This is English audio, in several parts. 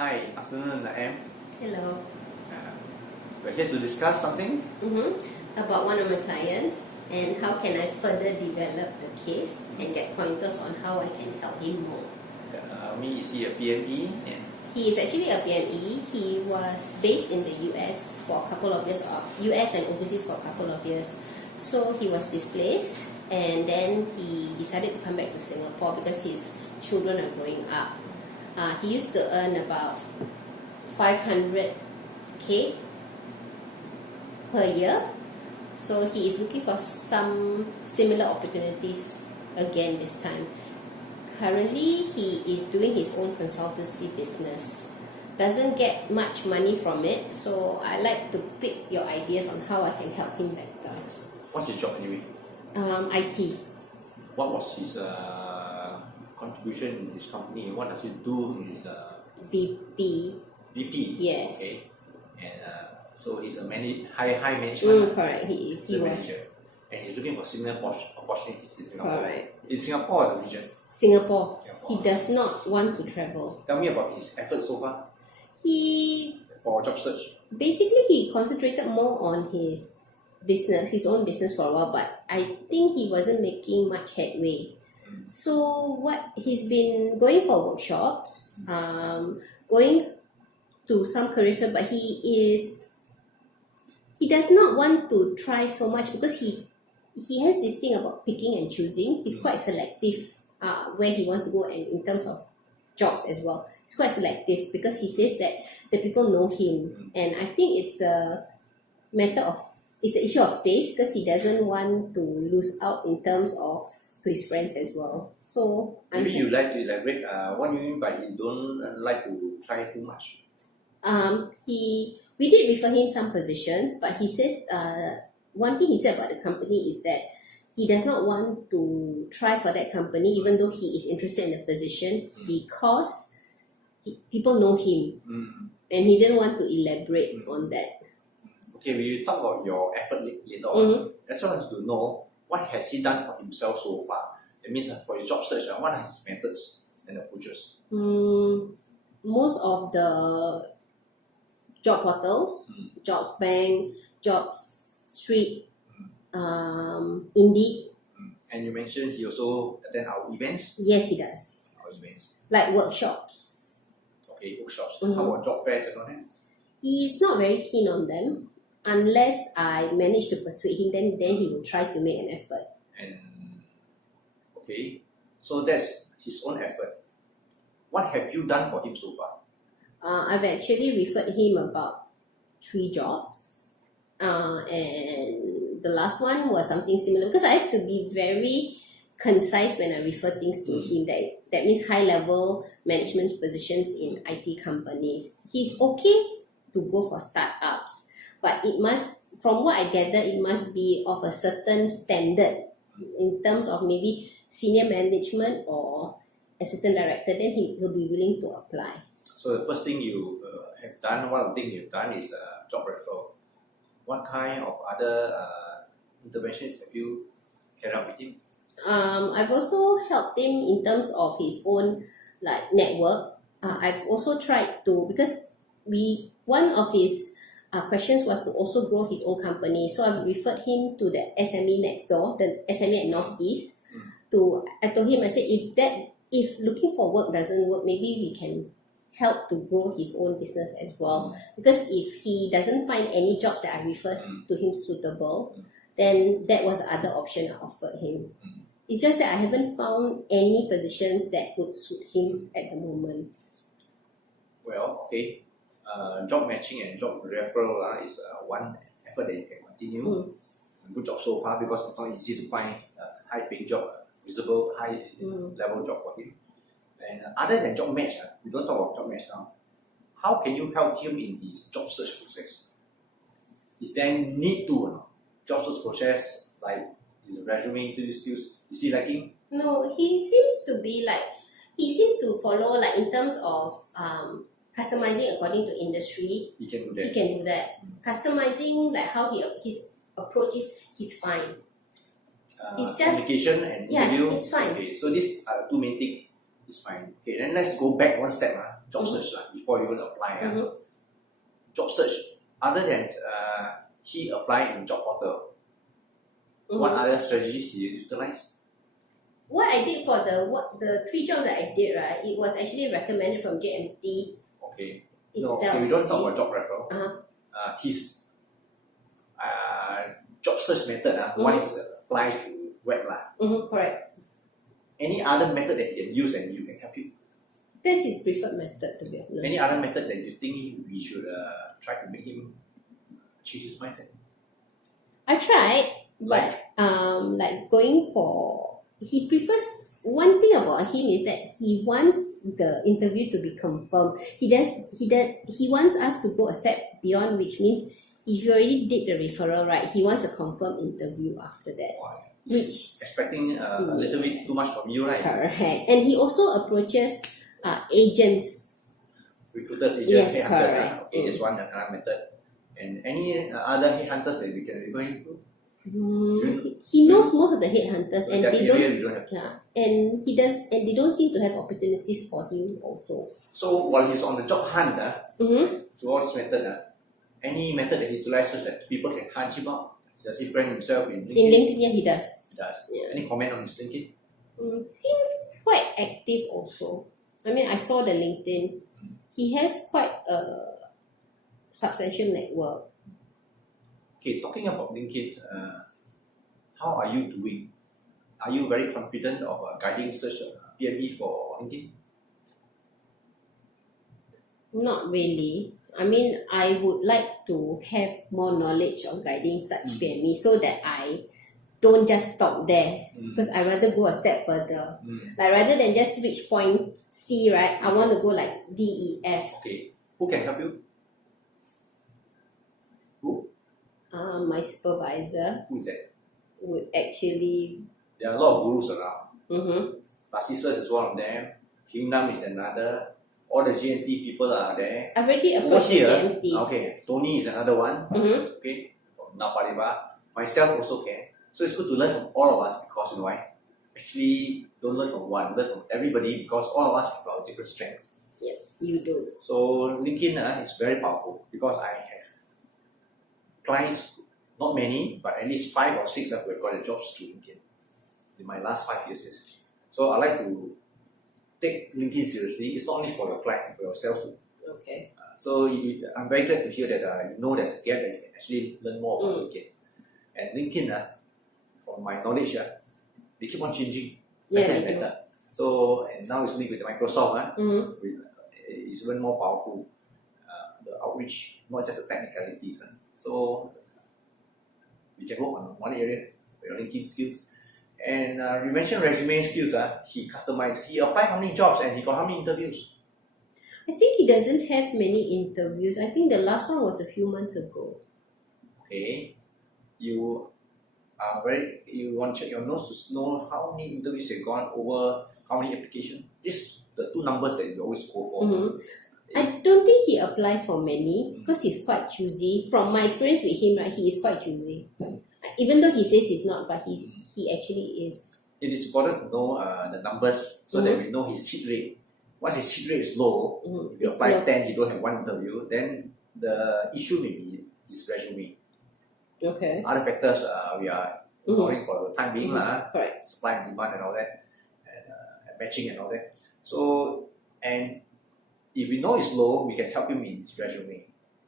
Hi, afternoon, Naem. Hello. We're here to discuss something. About one of my clients and how can I further develop the case and get pointers on how I can help him more. Is he a PME? And He is actually a PME. He was based in the US for a couple of years, US and overseas for a couple of years. So he was displaced and then he decided to come back to Singapore because his children are growing up. He used to earn about 500k per year. So he is looking for some similar opportunities again this time. Currently, he is doing his own consultancy business. Doesn't get much money from it, so I like to pick your ideas on how I can help him better. what's his job anyway? IT. What was his contribution in his company? What does he do in his VP. VP? Yes. Okay. And so he's a high management. Correct. He He's a was. manager. And he's looking for similar opportunities in Singapore. Correct. In Singapore or the region? Singapore. He does not want to travel. Tell me about his efforts so far He for job search. basically he concentrated more on his business, his own business for a while, but I think he wasn't making much headway. So what he's been going for workshops, going to some careers, but he does not want to try so much because he has this thing about picking and choosing. He's quite selective where he wants to go, and in terms of jobs as well. He's quite selective because he says that the people know him, and I think it's an issue of face because he doesn't want to lose out in terms of to his friends as well. So Maybe you like to elaborate. What do you mean by he don't like to try too much? We did refer him some positions, but he says one thing he said about the company is that he does not want to try for that company even though he is interested in the position because people know him, and he didn't want to elaborate on that. Okay, we talk about your effort later on. I just want to know what has he done for himself so far. It means for his job search, what are his methods and approaches? Most of the job portals, Jobs Bank, Jobs Street, Indeed. And you mentioned he also attend our events. Yes, he does. Our events. Like workshops. Okay, workshops. How about job fairs and all that? He's not very keen on them. Unless I manage to persuade him, then he will try to make an effort. And okay, so that's his own effort. What have you done for him so far? I've actually referred him about 3 jobs, and the last one was something similar because I have to be very concise when I refer things to him. That means high level management positions in IT companies. He's okay to go for startups, but it must, from what I gather, it must be of a certain standard in terms of maybe senior management or assistant director. Then he'll be willing to apply. So the first thing you have done, one of the things you've done is job referral. What kind of other interventions have you carried out with him? I've also helped him in terms of his own network. I've also tried to, because one of his questions was to also grow his own company. So I've referred him to the SME next door, the SME at Northeast. I told him, I said, if looking for work doesn't work, maybe we can help to grow his own business as well. Because if he doesn't find any jobs that I referred to him suitable, then that was the other option I offered him. It's just that I haven't found any positions that would suit him at the moment. Well, okay. Job matching and job referral is one effort that you can continue. Good job so far because it's not easy to find a high-paying job, visible, high-level job for him. And other than job match, we don't talk about job match now. How can you help him in his job search process? Is there any need to job search process, like his resume, interview skills? Is he lacking? No, he seems to follow in terms of customizing according to industry. He can do that. He can do that. Customizing how his approach is, he's fine. It's just communication and interview. it's fine. Okay, so these are two main things. It's fine. Okay, then let's go back one step. job search before you even apply. Mm-hmm. Job search, other than he applied in job portal, what other strategies did you utilize? What I did for the 3 jobs that I did, right, it was actually recommended from JMT Okay. itself. No, okay, we don't talk about job referral. Uh-huh. His job search method, one is apply through web. Correct. Any other method that he can use and you can help him? That's his preferred method, to be honest. Any other method that you think we should try to make him change his mindset? I tried, but like going for, he prefers, one thing about him is that he wants the interview to be confirmed. He wants us to go a step beyond, which means if you already did the referral, right, he wants a confirmed interview after that. Wow. Which Expecting a little bit too much from you, right? correct. And he also approaches agents. Recruiters, agents, Yes, headhunters. correct. Okay, that's one another method. And any other headhunters that we can refer him to? He knows most of the headhunters, and that they area you don't have. and they don't seem to have opportunities for him also. So while he's on the job hunt, through this method, any method that he utilizes that people can hunt him out? Does he brand himself in LinkedIn? In LinkedIn, yeah, he does. He does. Yeah. Any comment on his LinkedIn? Seems quite active also. I mean, I saw the LinkedIn. He has quite a substantial network. Okay, talking about LinkedIn, how are you doing? Are you very confident of guiding such a PME for LinkedIn? Not really. I mean, I would like to have more knowledge on guiding such PME so that I don't just stop there, because I rather go a step further. Like rather than just reach point C, right? I want to go like D, E, F. Okay, who can help you? Who? My supervisor Who is that? would actually. There are a lot of gurus around. Mm-hmm. Tarcísio is one of them. Hingnam is another. All the GMT people are there. I've already Over approached here, GMT. okay, Tony is another one. Okay, from Napariba. Myself also can. So it's good to learn from all of us, because you know why? Actually, don't learn from one, learn from everybody, because all of us have our different strengths. Yeah, you do. So LinkedIn is very powerful, because I have clients, not many, but at least 5 or 6 have got their jobs through LinkedIn in my last 5 years. So I like to take LinkedIn seriously. It's not only for your client, for yourself too. Okay. So I'm very glad to hear that you know there's a gap that you can actually learn more about LinkedIn. And LinkedIn, from my knowledge, they keep on changing better and better. So, and now it's linked with Microsoft, it's even more powerful. The outreach, not just the technicalities. So we can work on one area, your LinkedIn skills. And you mentioned resume skills. He customized. He applied how many jobs and he got how many interviews? I think he doesn't have many interviews. I think the last one was a few months ago. Okay. You want to check your notes to know how many interviews you've gone over, how many applications. This the 2 numbers that you always go for. I don't think he applies for many because he's quite choosy. From my experience with him, right, he is quite choosy. Even though he says he's not, but he actually is. It is important to know the numbers so that we know his hit rate. Once his hit rate is low, if you apply 10, he don't have 1 interview, then the issue may be his resume. Okay. Other factors we are ignoring for the time being, correct. Supply and demand and all that, and matching and all that. So, and if we know it's low, we can help him in his resume,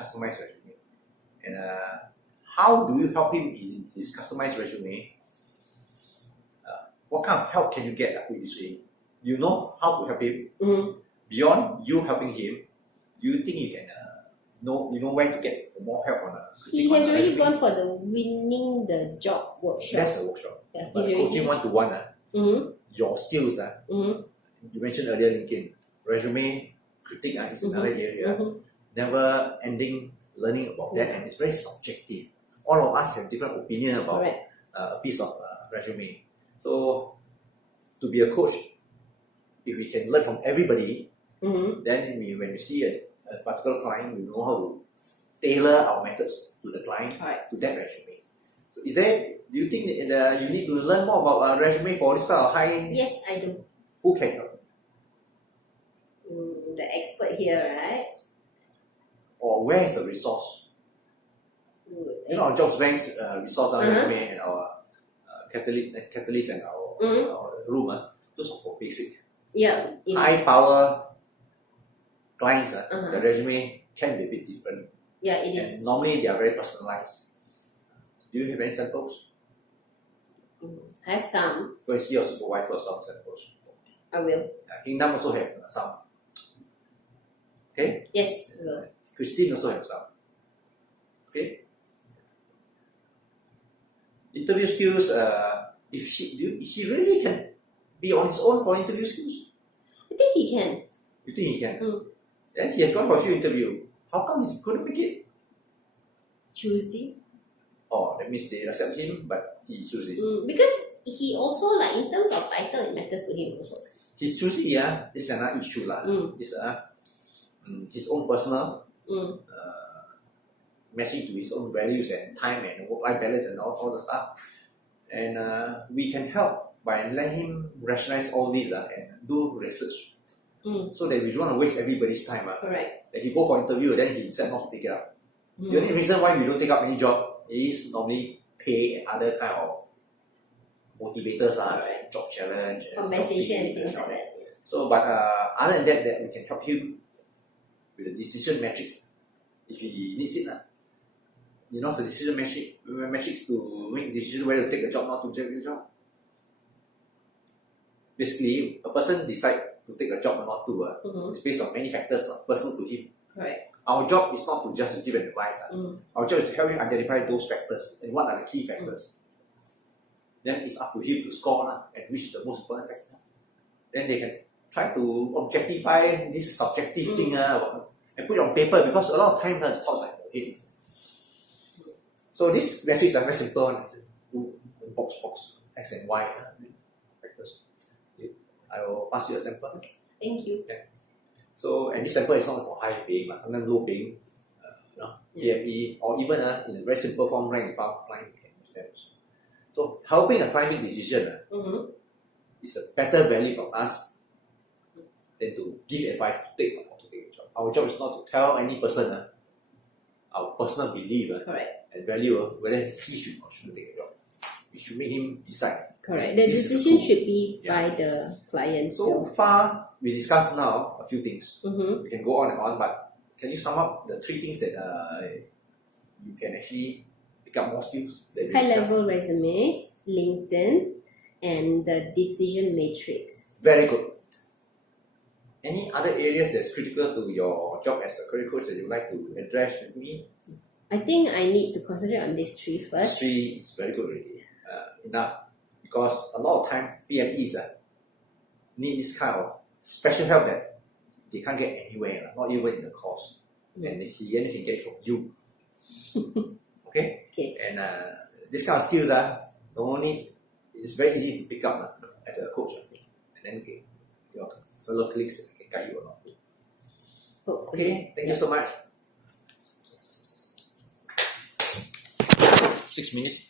customized resume. And how do you help him in his customized resume? What kind of help can you get? Like this way, you know how to help him. Beyond you helping him, do you think you can you know where to get for more help on He has already gone for the winning the job workshop. That's the workshop. Yeah, But he's coaching already. 1-to-1, your skills, you mentioned earlier LinkedIn, resume critique is another area. Never ending learning about that, and it's very subjective. All of us have different opinion about a piece of resume. So to be a coach, if we can learn from everybody, then when we see a particular client, we know how to tailor our methods to the client, to that resume. So do you think that you need to learn more about resume for this kind of high? Yes, I do. Who can help? The expert here, right? Or where is the resource? Good. You know, our jobs banks resource, our Uh-huh. resume, and our catalyst and our room. Those are for basic. Yeah, it High is. power clients, Uh-huh. the resume can be a bit different. Yeah, it And is. normally they are very personalized. Do you have any samples? I have some. Go and see your supervisor for some samples. I will. Kingdom also have some. Okay? Yes, I will. Christine also have some. Okay? Interview skills, if she really can be on his own for interview skills? I think he can. You think he can? Mm. Then he has gone for a few interviews. How come he couldn't make it? Choosy. Oh, that means they accept him, but he's choosy. Because he also, like, in terms of title, it matters to him also. He's choosy, yeah. This is another issue. It's his own personal matching to his own values and time and work-life balance and all the stuff. And we can help by letting him rationalize all this and do research. So that we don't want to waste everybody's time. Correct. If he go for interview, then he said not to take it up. The only reason why we don't take up any job is normally pay and other kind of motivators, like job challenge, and Compensation and job things seeking, like that. So, but other than that we can help him with the decision metrics if he needs it. You know, the decision metrics to make decision whether to take a job, not to take a job. Basically, a person decide to take a job or not to. It's based on many factors, personal to him. Correct. Our job is not to just give advice. Our job is to help him identify those factors and what are the key factors. Then it's up to him to score and which is the most important factor. Then they can try to objectify this subjective thing and put it on paper, because a lot of times it's thoughts like head. So this metrics are very simple one. Box, X and Y factors. I will pass you a sample. Thank you. So, and this sample is not for high paying, but sometimes low paying, PME, or even in a very simple form, rank and file client, we can use that also. So, helping a client make decision is a better value from us than to give advice to take or not to take a job. Our job is not to tell any person our personal belief and value whether he should or shouldn't take a job. We should make him decide. Correct. The decision should be by the client. So far, we discussed now a few things. Mm-hmm. We can go on and on, but can you sum up the 3 things that you can actually pick up more skills? High-level resume, LinkedIn, and the decision matrix. Very good. Any other areas that's critical to your job as a career coach that you'd like to address with me? I think I need to concentrate on these 3 first. 3 is very good already. Enough. Because a lot of time PMEs need this kind of special help that they can't get anywhere, not even in the course. And he only can get from you. Okay? And this kind of skills, it's very easy to pick up as a coach. And then your fellow colleagues can guide you along. Okay, thank you so much. 6 minutes.